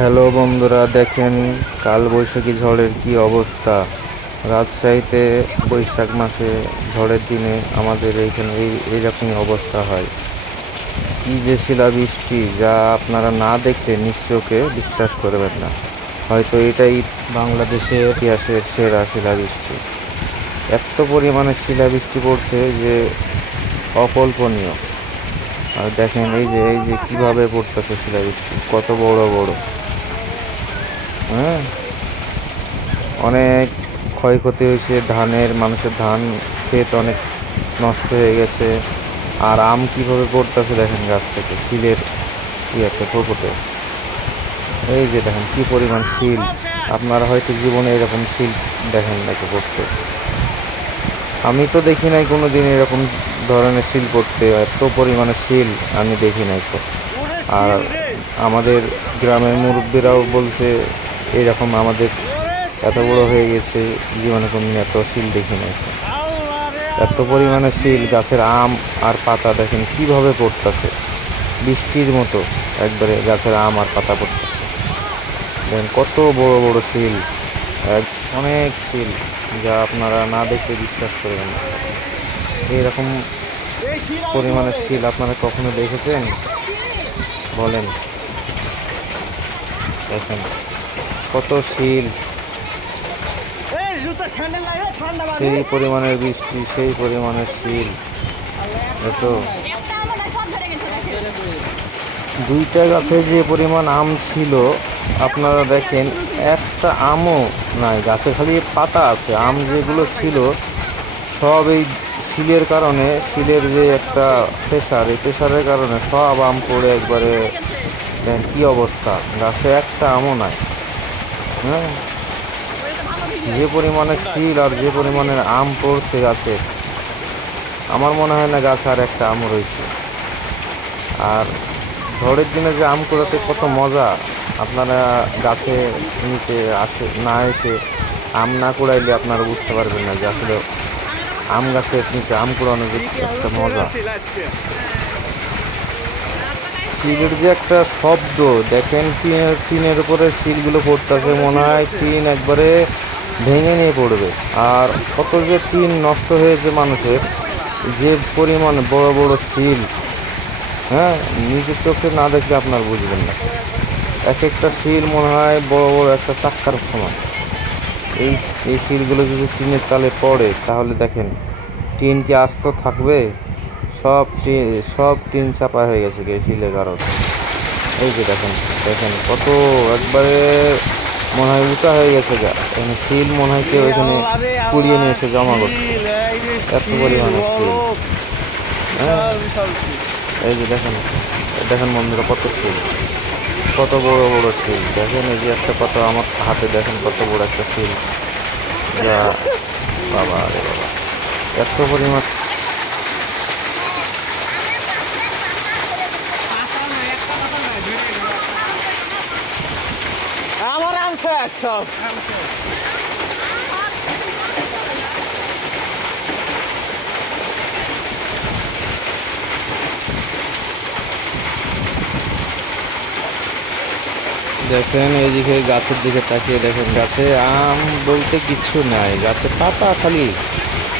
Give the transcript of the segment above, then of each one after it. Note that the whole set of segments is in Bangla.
হ্যালো বন্ধুরা, দেখেন কাল বৈশাখী ঝড়ের কি অবস্থা। রাজশাহীতে বৈশাখ মাসে ঝড়ের দিনে আমাদের এইখানে এইরকমই অবস্থা হয়। কি যে শিলাবৃষ্টি, যা আপনারা না দেখলে নিশ্চয়কে বিশ্বাস করবেন না। হয়তো এটাই বাংলাদেশের ইতিহাসের সেরা শিলাবৃষ্টি। এত পরিমাণে শিলাবৃষ্টি পড়ছে যে অকল্পনীয়। আর দেখেন এই যে কিভাবে পড়তেছে শিলাবৃষ্টি, কত বড় বড়। হ্যাঁ, অনেক ক্ষয়ক্ষতি হয়েছে মানুষের ধান ক্ষেত অনেক নষ্ট হয়ে গেছে। আর আম কিভাবে পড়তেছে দেখেন গাছ থেকে, শিলের ইয়েতে পুকুরে। এই যে দেখেন কি পরিমাণ শিল, আপনারা হয়তো জীবনে এরকম শিল দেখেন নাকি পড়তে। আমি তো দেখি নাই কোনো দিন এরকম ধরনের শিল পড়তে, এত পরিমাণে শিল আমি দেখি নাই তো। আর আমাদের গ্রামের মুরব্বীরাও বলছে এরকম আমাদের এত বড় হয়ে গেছে, জীবনে কোনদিন এত শিল দেখি নাই। এত পরিমাণে শিল, গাছের আম আর পাতা দেখেন কিভাবে পড়তেছে বৃষ্টির মতো, একবারে গাছের আম আর পাতা পড়তেছে। দেখেন কত বড় বড় শিল, অনেক শিল, যা আপনারা না দেখলে বিশ্বাস করবেন না। এইরকম পরিমাণের শিল আপনারা কখনো দেখেছেন বলেন? দেখেন কত শিল, সেই পরিমাণের বৃষ্টি, সেই পরিমাণের শিল। এত দুইটা গাছে যে পরিমাণ আম ছিল, আপনারা দেখেন একটা আমও নাই গাছে, খালি পাতা আছে। আম যেগুলো ছিল সব এই শিলের কারণে, শিলের যে একটা প্রেসার, এই প্রেসারের কারণে সব আম পড়ে একবারে দেখেন কি অবস্থা, গাছে একটা আমও নাই। হ্যাঁ, যে পরিমাণে শিল আর যে পরিমাণের আম পড়ছে গাছে, আমার মনে হয় না গাছে আর একটা আম রয়েছে। আর ঝড়ের দিনে যে আম কুড়াতে কত মজা, আপনারা গাছে নিচে না এসে আম না কুড়াইলে আপনারা বুঝতে পারবেন না যে আসলে আম গাছের নিচে আম কুড়ানো যে একটা মজা। শিলের যে একটা শব্দ দেখেন, টিনের উপরে শিলগুলো পড়তেছে, মনে হয় টিন একবারে ভেঙে নিয়ে পড়বে। আর কত যে টিন নষ্ট হয়েছে মানুষের, যে পরিমাণ বড় বড় শিল। হ্যাঁ, নিজের চোখে না দেখলে আপনার বুঝবেন না। এক একটা শিল মনে হয় বড় বড় একটা চাক্কার সমান। এই এই শিলগুলো যদি টিনের চালে পড়ে তাহলে দেখেন টিন কি আস্ত থাকবে? সব টিন চাপা হয়ে গেছে এই শিলের কারণে। এই যে দেখেন, দেখেন কত একবারে মনে হয় উঁচা হয়ে গেছে গা। এখানে শিল মনে হয় কেউ এখানে কুড়িয়ে নিয়ে এসে জমা করছে, এত পরিমাণে শিল। হ্যাঁ, এই যে দেখেন, দেখেন বন্ধুরা কত শিল, কত বড় বড় শিল। দেখেন এই যে একটা, কত আমার হাতে দেখেন কত বড় একটা শিল, যা বাবা রে বাবা, এত পরিমাণ। আমার আনছে সব দেখেন এইদিকে গাছের দিকে তাকিয়ে দেখেন, গাছে আম বলতে কিচ্ছু নাই, গাছে পাতা খালি,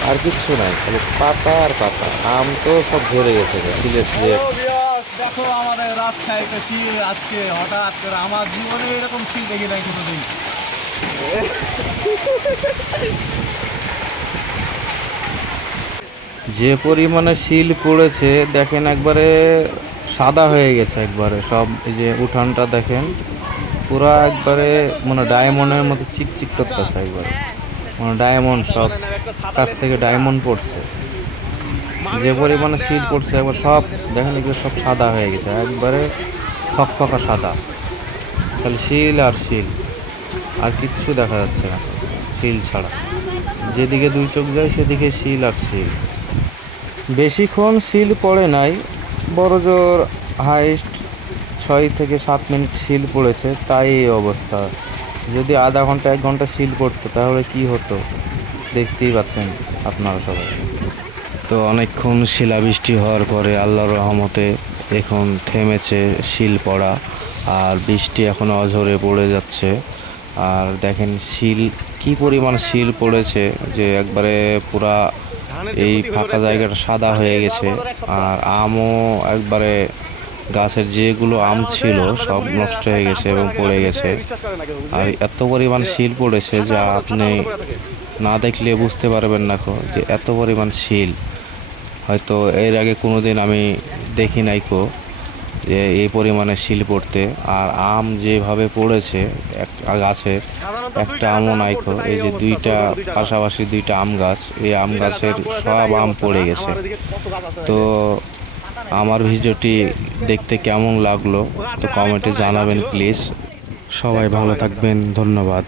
আর কিচ্ছু নাই, খালি পাতা আর পাতা। আম তো সব ঝরে গেছে শিলের যে। দেখো আমাদের রাজশাহীতে শীত আজকে হঠাৎ করে, আমার জীবনে এরকম শীত দেখি নাই কোনোদিন। যে পরিমাণে শিল পড়েছে দেখেন, একবারে সাদা হয়ে গেছে একবারে সব। এই যে উঠানটা দেখেন পুরা একবারে মানে ডায়মন্ডের মতো চিকচিক করতেছে একবারে, মানে ডায়মন্ড, সব কাছ থেকে ডায়মন্ড পড়ছে। যে পরিমাণে শিল পড়ছে একবার সব দেখেন, এগুলো সব সাদা হয়ে গেছে একবারে, ফকফকা সাদা, খালি শিল আর শিল, আর কিচ্ছু দেখা যাচ্ছে না শিল ছাড়া। যেদিকে দুই চোখ যায় সেদিকে শিল আর শিল। বেশিক্ষণ শিল পড়ে নাই, বড় জোর হাইস্ট 6 থেকে 7 মিনিট শিল পড়েছে, তাই এই অবস্থা। যদি আধা ঘন্টা 1 ঘন্টা শিল পড়তো তাহলে কি হতো দেখতেই পাচ্ছেন আপনারা সবাই। তো অনেকক্ষণ শিলাবৃষ্টি হওয়ার পরে আল্লাহর রহমতে এখন থেমেছে শিল পড়া। আর বৃষ্টি এখনো অঝরে পড়ে যাচ্ছে। আর দেখেন শিল কি পরিমাণ শিল পড়েছে যে একবারে পুরা এই ফাঁকা জায়গাটা সাদা হয়ে গেছে। আর আমও একবারে গাছের যেগুলো আম ছিল সব নষ্ট হয়ে গেছে এবং পড়ে গেছে। আর এত পরিমাণ শিল পড়েছে যা আপনি না দেখলে বুঝতে পারবেন না যে এত পরিমাণ শিল হয়তো এর আগে কোনোদিন আমি দেখি নাই যে এই পরিমাণে শিল পড়তে। আর আম যেভাবে পড়েছে গাছের একটা আমও নাইকো, এই যে দুইটা পাশাপাশি দুইটা আম গাছ, এই আম গাছের সব আম পড়ে গেছে। তো আমার ভিডিওটি দেখতে কেমন লাগলো তো কমেন্টে জানাবেন প্লিজ। সবাই ভালো থাকবেন, ধন্যবাদ।